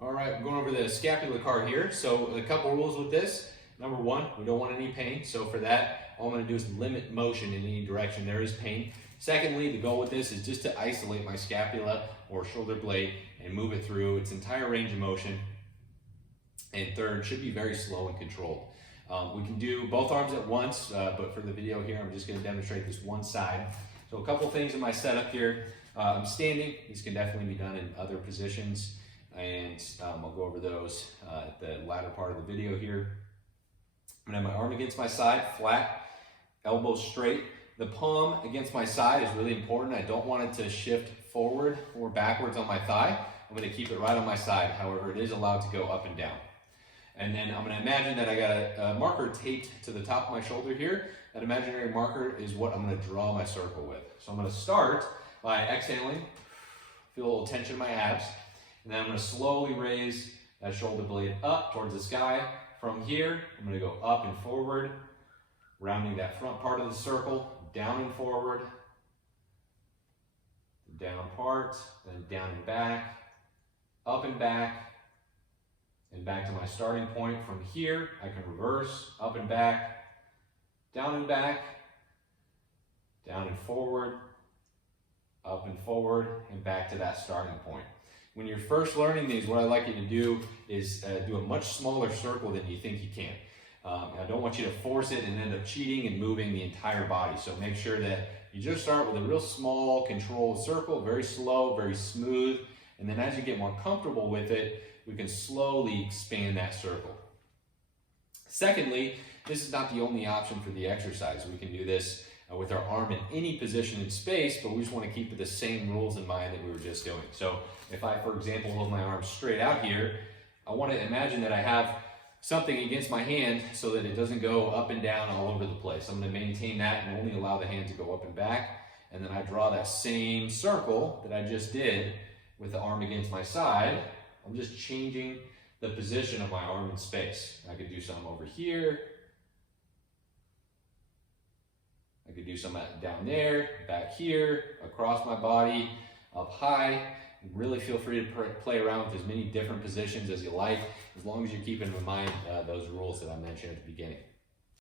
All right, we're going over the scapular car here. So a couple rules with this. Number one, we don't want any pain. So for that, all I'm going to do is limit motion in any direction there is pain. Secondly, the goal with this is just to isolate my scapula or shoulder blade and move it through its entire range of motion. And third, should be very slow and controlled. We can do both arms at once, but for the video here, I'm just going to demonstrate this one side. So a couple things in my setup here. I'm standing. These can definitely be done in other positions, and I'll go over those at the latter part of the video here. I'm going to have my arm against my side, flat, elbows straight. The palm against my side is really important. I don't want it to shift forward or backwards on my thigh. I'm going to keep it right on my side. However, it is allowed to go up and down. And then I'm going to imagine that I got a marker taped to the top of my shoulder here. That imaginary marker is what I'm going to draw my circle with. So I'm going to start by exhaling, feel a little tension in my abs, and then I'm going to slowly raise that shoulder blade up towards the sky. From here, I'm going to go up and forward, rounding that front part of the circle, down and forward, the down part, then down and back, up and back to my starting point. From here, I can reverse, up and back, down and back, down and forward, up and back to that starting point. When you're first learning these, what I like you to do is do a much smaller circle than you think you can. I don't want you to force it and end up cheating and moving the entire body. So make sure that you just start with a real small controlled circle, very slow, very smooth. And then as you get more comfortable with it, we can slowly expand that circle. Secondly, this is not the only option for the exercise. We can do this with our arm in any position in space, but we just want to keep the same rules in mind that we were just doing. So if I, for example, hold my arm straight out here, I want to imagine that I have something against my hand so that it doesn't go up and down all over the place. I'm going to maintain that and only allow the hand to go up and back. And then I draw that same circle that I just did with the arm against my side. I'm just changing the position of my arm in space. I could do some over here. I could do some down there, back here, across my body, up high. Really feel free to play around with as many different positions as you like, as long as you're keeping in mind those rules that I mentioned at the beginning.